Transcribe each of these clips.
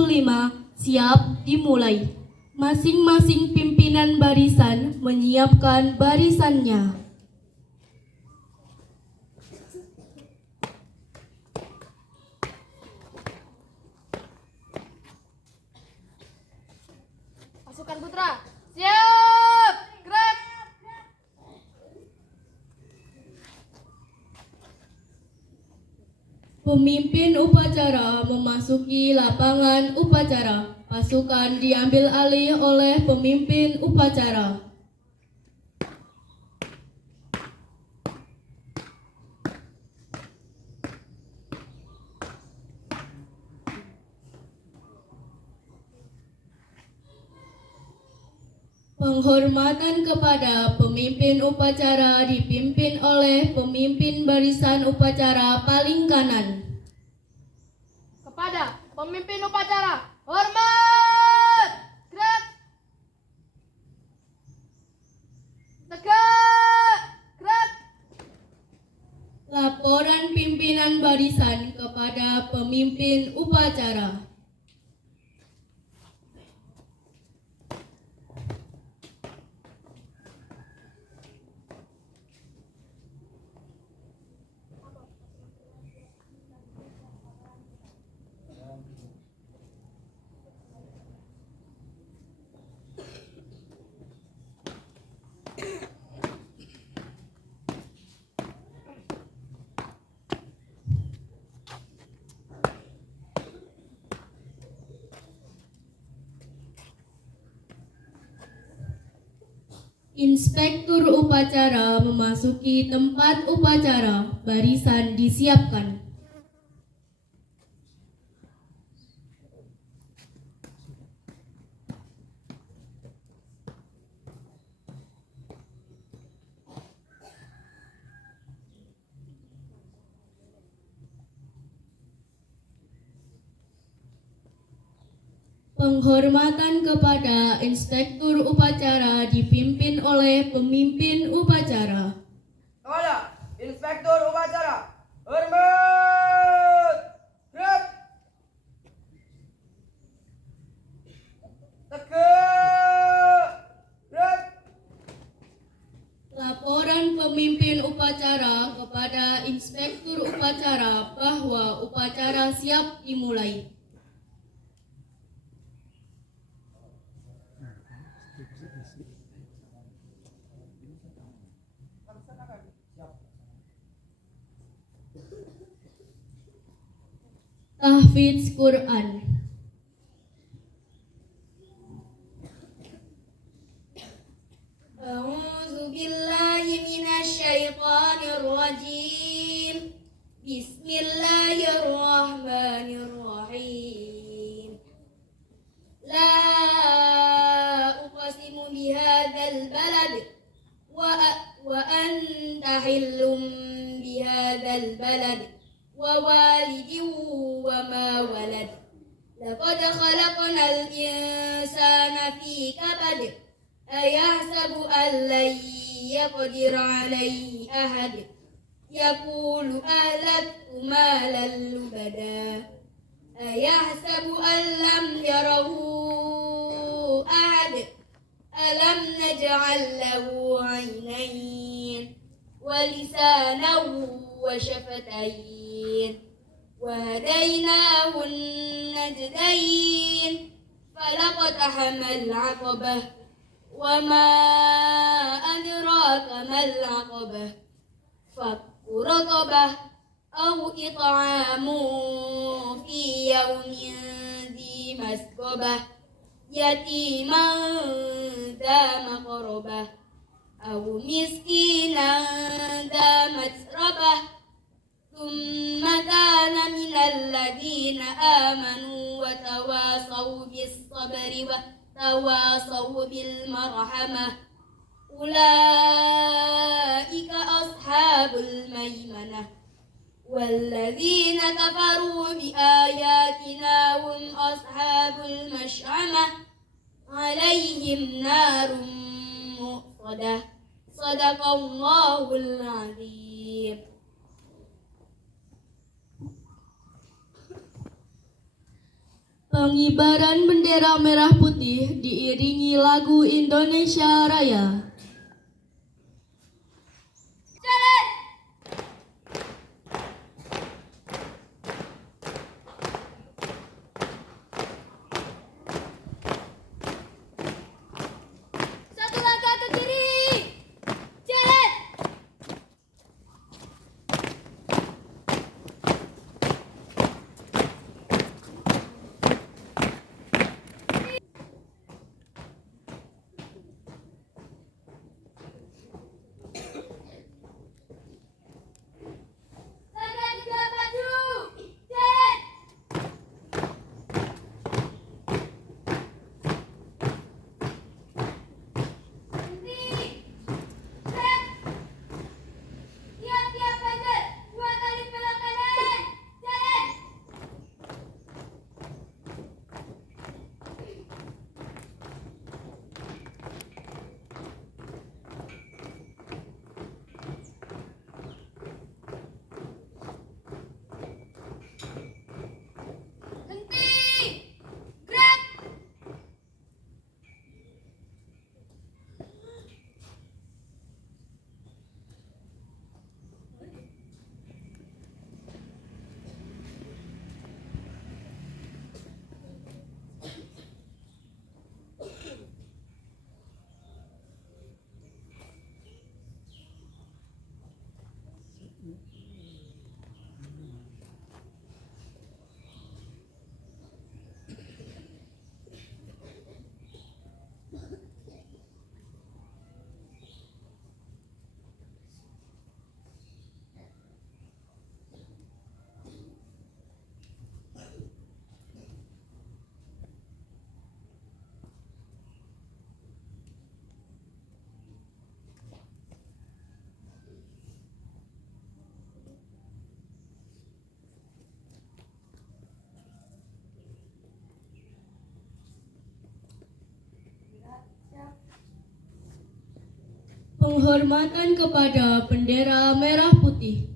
pukul 5 siap dimulai. Masing-masing pimpinan barisan menyiapkan barisannya. Pasukan putra, siap! Gerak! Pemimpin upacara memasuki lapangan upacara. Pasukan diambil alih oleh pemimpin upacara. Penghormatan kepada pemimpin upacara dipimpin oleh pemimpin barisan upacara paling kanan. Kepada pemimpin upacara, hormat! Gerak! Tegak! Gerak! Laporan pimpinan barisan kepada pemimpin upacara. Inspektur upacara memasuki tempat upacara. Barisan disiapkan. Penghormatan kepada inspektur upacara dipimpin oleh pemimpin upacara. Kepada inspektur upacara, hormat! Gerak! Tegak! Gerak! Laporan pemimpin upacara kepada inspektur upacara bahwa upacara siap dimulai. Tahfidz Quran. A'udzu billahi minasy syaithanir rajim. Bismillahirrahmanirrahim. La uqsimu bihadzal balad wa anta hillum bihadzal balad wa walidin wa ma walad. Laqad khalaqnal insana fi kabad. Ayahsabu an lan yaqdir alaihi ahad. Yaqulu ahlaktu malan lubada. Ayahsabu an lam yarahu ahad. Alam naj'al lahu 'ainayn wa lisanan wa shafatayn wa hadainahu an-najdayn falaqtahamal 'aqabah wa ma adraka mal 'aqabah fakku raqabah aw it'amun fi yawmin dhi masqabah yatiman dha maqrabah aw miskinan dha matrabah thumma kana minal ladina amanu wa tawasaw bis sabri wa tawasaw bil marhamah. Ulaika ashabul maimanah walladzina kafaru bi ayatina hum ashabul mash'amah alaihim narun muqadah. Sadaqallahul azim. Pengibaran bendera merah putih diiringi lagu Indonesia Raya. Satu langkah ke kiri. Jalan. Langkah tiga maju. Jalan. Berhenti. Gerak. Tiap-tiap pagar 2 kali belok kanan. Jalan. Henti. Gerak. Penghormatan kepada bendera merah putih.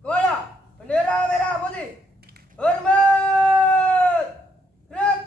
Kepala, bendera merah putih. Hormat. Gerak.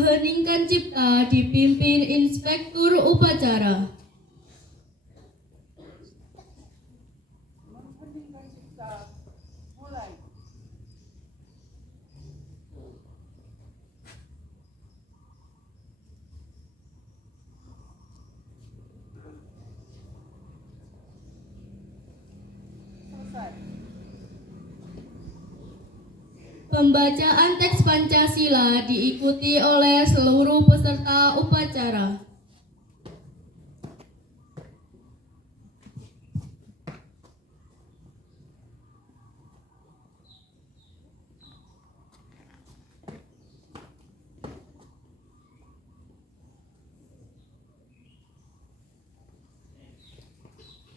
mengheningkan cipta dipimpin Inspektur Upacara. Mengheningkan cipta. Mulai. Selesai. Pembacaan teks Pancasila diikuti oleh seluruh peserta upacara.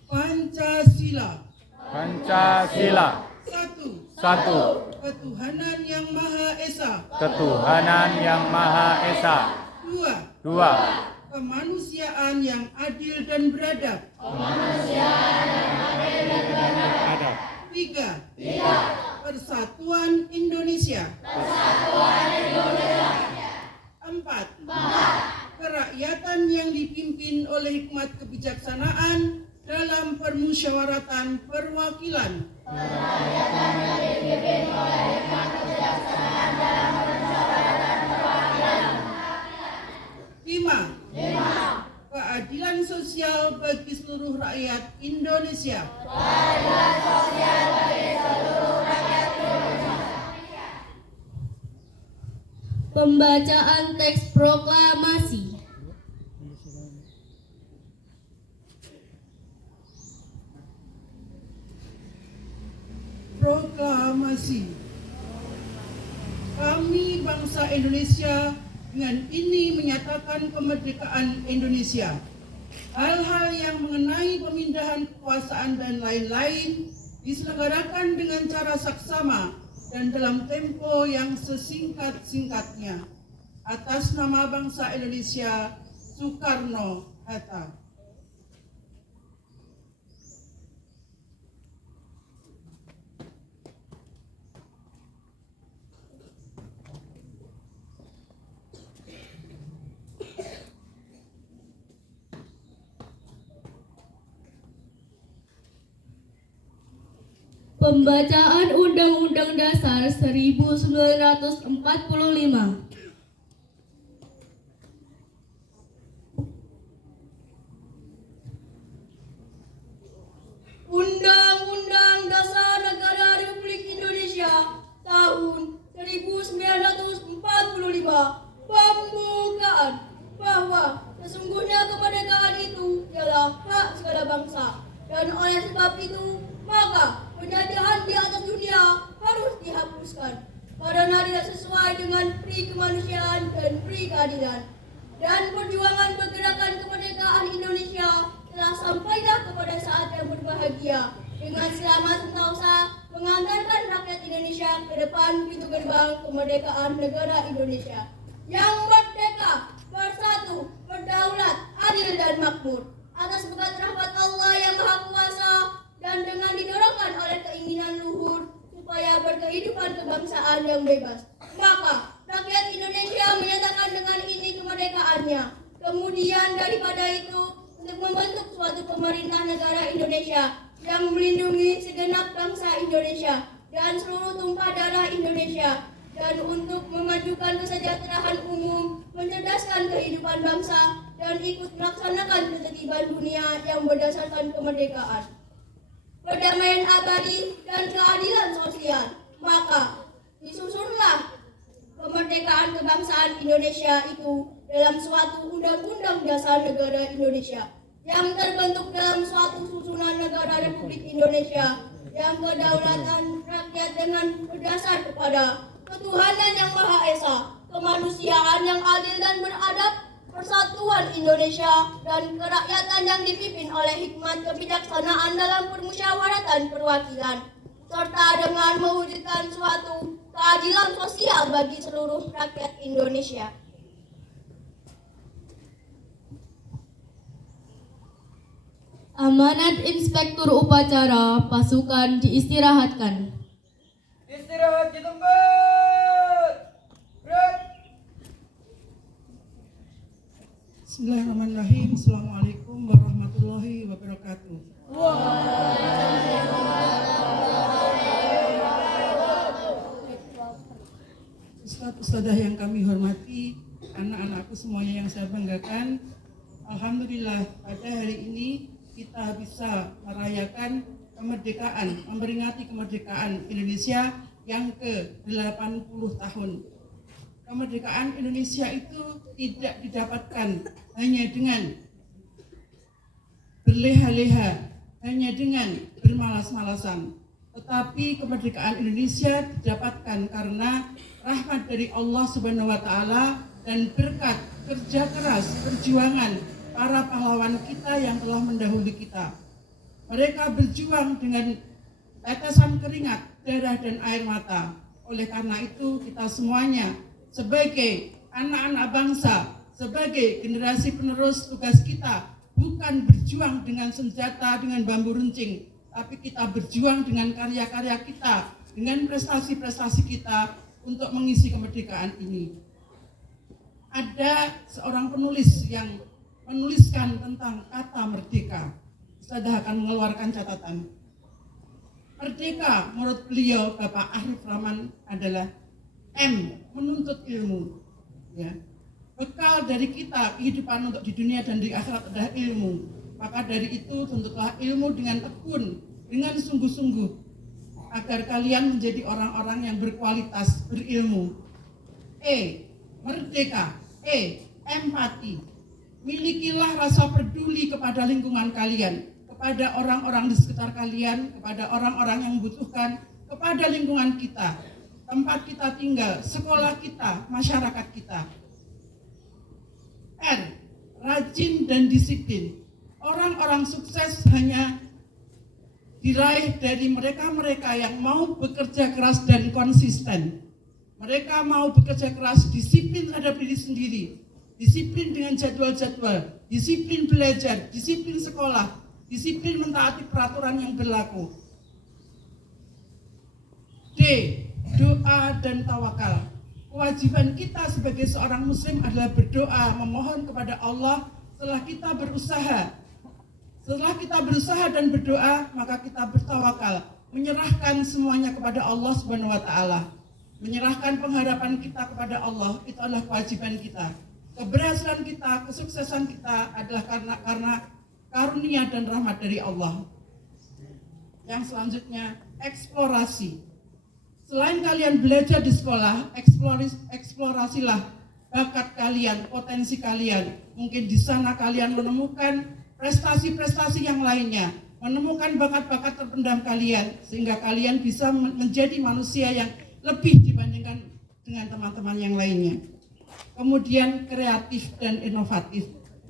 Pancasila. Pancasila. Satu. 1. Ketuhanan yang Maha Esa. Ketuhanan yang Maha Esa. 2. 2. Kemanusiaan yang adil dan beradab. Ada. 3. Persatuan Indonesia. 4. Kerakyatan yang dipimpin oleh hikmat kebijaksanaan dalam permusyawaratan perwakilan. 5. Keadilan sosial bagi seluruh rakyat Indonesia. Pembacaan teks proklamasi. Proklamasi. Kami bangsa Indonesia dengan ini menyatakan kemerdekaan Indonesia. Hal-hal yang mengenai pemindahan kekuasaan dan lain-lain diselenggarakan dengan cara saksama dan dalam tempo yang sesingkat-singkatnya. Atas nama bangsa Indonesia, Soekarno-Hatta. Pembacaan Undang-Undang Dasar 1945. Undang-Undang Dasar Negara Republik Indonesia tahun 1945 pembukaan bahwa sesungguhnya kemerdekaan itu ialah hak segala bangsa, dan oleh sebab itu maka penjajahan di atas dunia harus dihapuskan karena tidak sesuai dengan pri kemanusiaan dan pri keadilan. Dan perjuangan pergerakan kemerdekaan Indonesia telah sampailah kepada saat yang berbahagia dengan selamat sentosa mengantarkan rakyat Indonesia ke depan pintu gerbang kemerdekaan negara Indonesia yang merdeka, bersatu, berdaulat, adil dan makmur atas berkat rahmat Allah yang Maha Kuasa, dan dengan didorongkan oleh keinginan luhur supaya berkehidupan kebangsaan yang bebas. Maka rakyat Indonesia menyatakan dengan ini kemerdekaannya. Kemudian daripada itu, untuk membentuk suatu pemerintah negara Indonesia yang melindungi segenap bangsa Indonesia dan seluruh tumpah darah Indonesia, dan untuk memajukan kesejahteraan umum, mencerdaskan kehidupan bangsa, dan ikut melaksanakan ketertiban dunia yang berdasarkan kemerdekaan, perdamaian abadi, dan keadilan sosial. Maka disusunlah kemerdekaan kebangsaan Indonesia itu dalam suatu undang-undang dasar negara Indonesia yang terbentuk dalam suatu susunan negara Republik Indonesia yang kedaulatan rakyat dengan berdasar kepada ketuhanan yang Maha Esa, kemanusiaan yang adil dan beradab, persatuan Indonesia, dan kerakyatan yang dipimpin oleh hikmat kebijaksanaan dalam permusyawaratan perwakilan, serta dengan mewujudkan suatu keadilan sosial bagi seluruh rakyat Indonesia. Amanat Inspektur Upacara, pasukan diistirahatkan. Istirahat di tempat. Gerak. Bismillahirrahmanirrahim. Assalamualaikum warahmatullahi wabarakatuh. Ustadz-ustadzah yang kami hormati, anak-anakku semuanya yang saya banggakan, alhamdulillah pada hari ini kita bisa merayakan kemerdekaan, memperingati kemerdekaan Indonesia yang ke-80 tahun. Kemerdekaan Indonesia itu tidak didapatkan hanya dengan berleha-leha, hanya dengan bermalas-malasan. Tetapi kemerdekaan Indonesia didapatkan karena rahmat dari Allah Subhanahu wa taala dan berkat kerja keras perjuangan para pahlawan kita yang telah mendahului kita. Mereka berjuang dengan tetesan keringat, darah dan air mata. Oleh karena itu kita semuanya sebagai anak-anak bangsa, sebagai generasi penerus, tugas kita bukan berjuang dengan senjata, dengan bambu runcing, tapi kita berjuang dengan karya-karya kita, dengan prestasi-prestasi kita untuk mengisi kemerdekaan ini. Ada seorang penulis yang menuliskan tentang kata merdeka. Saya akan mengeluarkan catatan. Merdeka menurut beliau, Bapak Arif Rahman, adalah M, menuntut ilmu. Ya. Bekal dari kita kehidupan untuk di dunia dan di akhirat adalah ilmu. Maka dari itu tuntutlah ilmu dengan tekun, dengan sungguh-sungguh, agar kalian menjadi orang-orang yang berkualitas, berilmu. E, merdeka. E, empati. Milikilah rasa peduli kepada lingkungan kalian, kepada orang-orang di sekitar kalian, kepada orang-orang yang membutuhkan, kepada lingkungan kita, tempat kita tinggal, sekolah kita, masyarakat kita. R, rajin dan disiplin. Orang-orang sukses hanya diraih dari mereka-mereka yang mau bekerja keras dan konsisten. Mereka mau bekerja keras, disiplin terhadap diri sendiri, disiplin dengan jadwal-jadwal, disiplin belajar, disiplin sekolah, disiplin mentaati peraturan yang berlaku. D, doa dan tawakal. Kewajiban kita sebagai seorang muslim adalah berdoa, memohon kepada Allah setelah kita berusaha. Setelah kita berusaha dan berdoa, maka kita bertawakal, menyerahkan semuanya kepada Allah Subhanahu wa taala. Menyerahkan pengharapan kita kepada Allah, itu adalah kewajiban kita. Keberhasilan kita, kesuksesan kita adalah karena karunia dan rahmat dari Allah. Yang selanjutnya, eksplorasi. Selain kalian belajar di sekolah, eksplorasilah bakat kalian, potensi kalian. Mungkin di sana kalian menemukan prestasi-prestasi yang lainnya, menemukan bakat-bakat terpendam kalian, sehingga kalian bisa menjadi manusia yang lebih dibandingkan dengan teman-teman yang lainnya. Kemudian kreatif dan inovatif.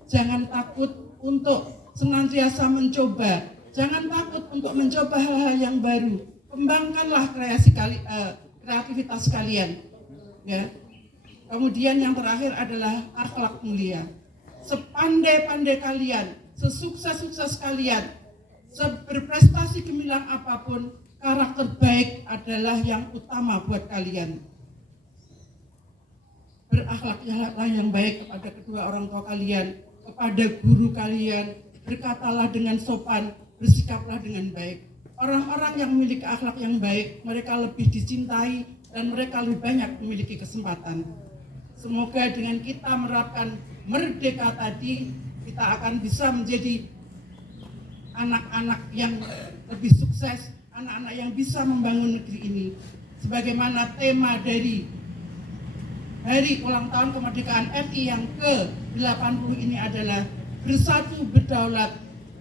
Jangan takut untuk senantiasa mencoba, jangan takut untuk mencoba hal-hal yang baru. Kembangkanlah kreativitas kalian. Ya. Kemudian yang terakhir adalah akhlak mulia. Sepandai-pandai kalian, sesukses-sukses kalian, seberprestasi gemilang apapun, karakter baik adalah yang utama buat kalian. Berakhlaklah yang baik kepada kedua orang tua kalian, kepada guru kalian, berkatalah dengan sopan, bersikaplah dengan baik. Orang-orang yang memiliki akhlak yang baik, mereka lebih dicintai dan mereka lebih banyak memiliki kesempatan. Semoga dengan kita menerapkan merdeka tadi, kita akan bisa menjadi anak-anak yang lebih sukses, anak-anak yang bisa membangun negeri ini. Sebagaimana tema dari hari ulang tahun kemerdekaan RI yang ke-80 ini adalah bersatu berdaulat,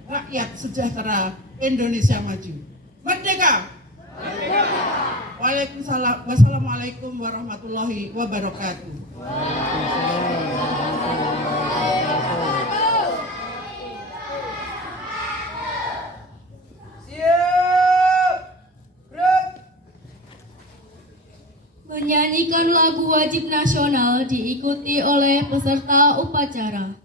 rakyat sejahtera, Indonesia maju. Merdeka! Merdeka! Waalaikumsalam. Wassalamualaikum warahmatullahi wabarakatuh. Menyanyikan lagu wajib nasional diikuti oleh peserta upacara.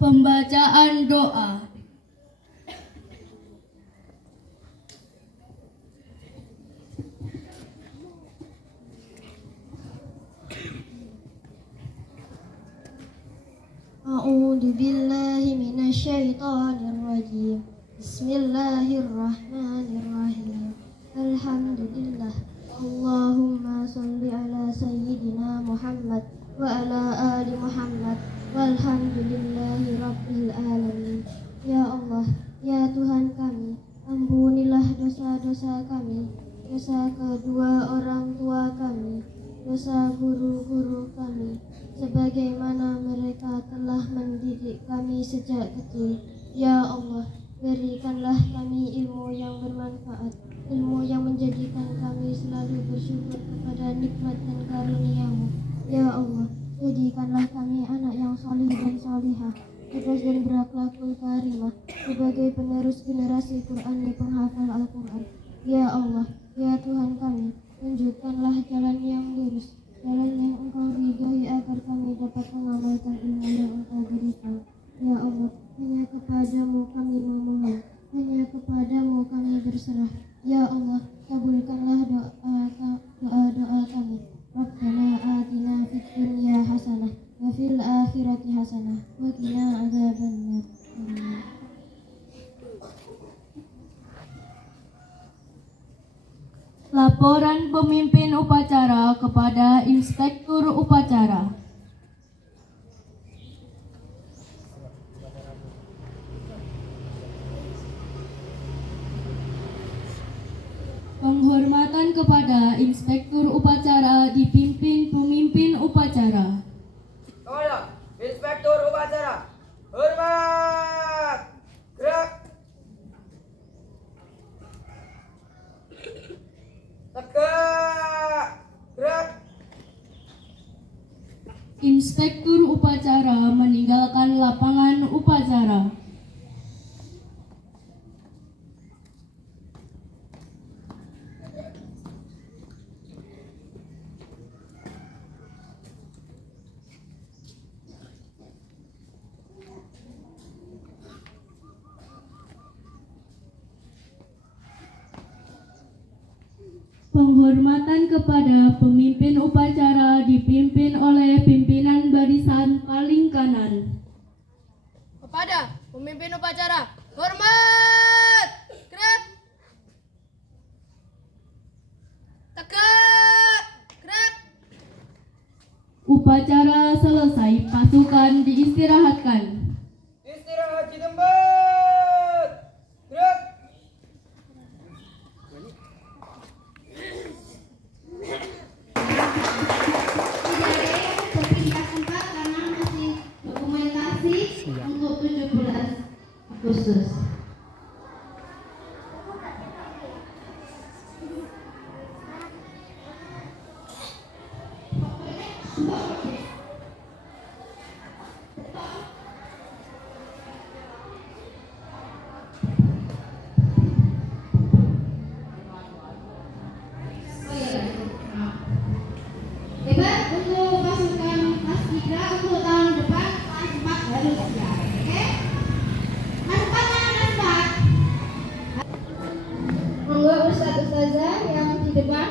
Pembacaan doa. A'udzu billahi minasyaitonir rajim. Bismillahirrahmanirrahim. Alhamdulillah. Allahumma shalli ala sayyidina Muhammad wa ala ali Muhammad. Walhamdulillahi rabbil alamin. Ya Allah, ya Tuhan kami, ampunilah dosa-dosa kami, dosa kedua orang tua kami, dosa guru-guru kami, sebagaimana mereka telah mendidik kami sejak kecil. Ya Allah, berikanlah kami ilmu yang bermanfaat, ilmu yang menjadikan kami selalu bersyukur kepada nikmat dan karunia-Mu. Ya Allah, jadikanlah kami anak yang salih dan salihah, cerdas dan berakhlakul karimah, sebagai penerus generasi Qur'an dan penghafal Al-Quran. Ya Allah, ya Tuhan kami, tunjukkanlah jalan yang lurus, jalan yang Engkau ridhoi, agar kami dapat mengamalkan ilmu yang Engkau berikan. Ya Allah, hanya kepadamu kami memohon, hanya kepadamu kami berserah. Ya Allah, kabulkanlah doa kami. Rabbana atina fid dunya hasanah wa fil akhirati hasanah wa qina adzabannar. Amin. Laporan pemimpin upacara kepada Inspektur Upacara. Penghormatan kepada Inspektur Upacara dipimpin pemimpin upacara. Kepada Inspektur Upacara, hormat, gerak, tegak, gerak. Inspektur Upacara meninggalkan lapangan upacara. Penghormatan kepada pemimpin upacara dipimpin oleh pimpinan barisan paling kanan. Kepada pemimpin upacara, hormat, gerak, tegak, gerak. Upacara selesai, pasukan diistirahatkan. Istirahat di tempat, gerak. Berpindah tempat karena masih dokumentasi untuk 17 Agustus. untuk pasukan Paskibra untuk tahun depan kelas 4 harus siap. Oke? Kelas 4 mana kelas 4? Monggo Ustaz Ustazah yang di depan